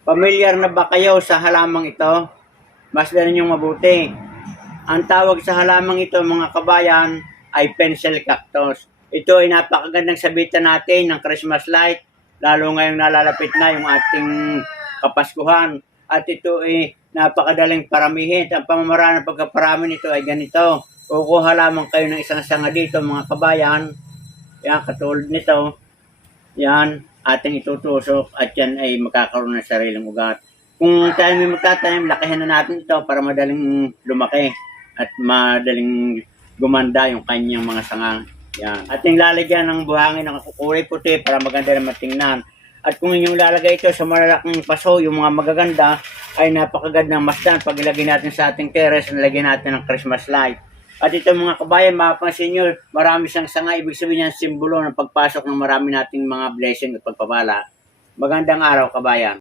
Pamilyar na ba kayo sa halamang ito? Masdan ninyong mabuti. Ang tawag sa halamang ito, mga kabayan, ay pencil cactus. Ito ay napakagandang sabitan natin ng Christmas light, lalo ngayong nalalapit na yung ating Kapaskuhan. At ito ay napakadaling paramihin. Ang pamamaraan ng pagkaparami nito ay ganito. Kukuha lamang kayo ng isang sanga dito, mga kabayan. Yan, katulad nito. Yan, ating itutusok at yan ay magkakaroon ng sariling ugat. Kung tayo may magtatanim, lakihan na natin ito para madaling lumaki at madaling gumanda yung kanyang mga sanga. Yan. Ating lalagyan ng buhangin ng kulay puti para maganda naman tingnan. At kung inyong lalagay ito sa malalaking paso, yung mga magaganda, ay napakagandang masdan. Pag ilagay natin sa ating terrace, nalagyan natin ng Christmas light. At ito mga kabayan, mapapansin nyo, marami siyang sanga. Ibig sabihin yan, simbolo ng pagpasok ng marami nating mga blessing at pagpapala. Magandang araw, kabayan.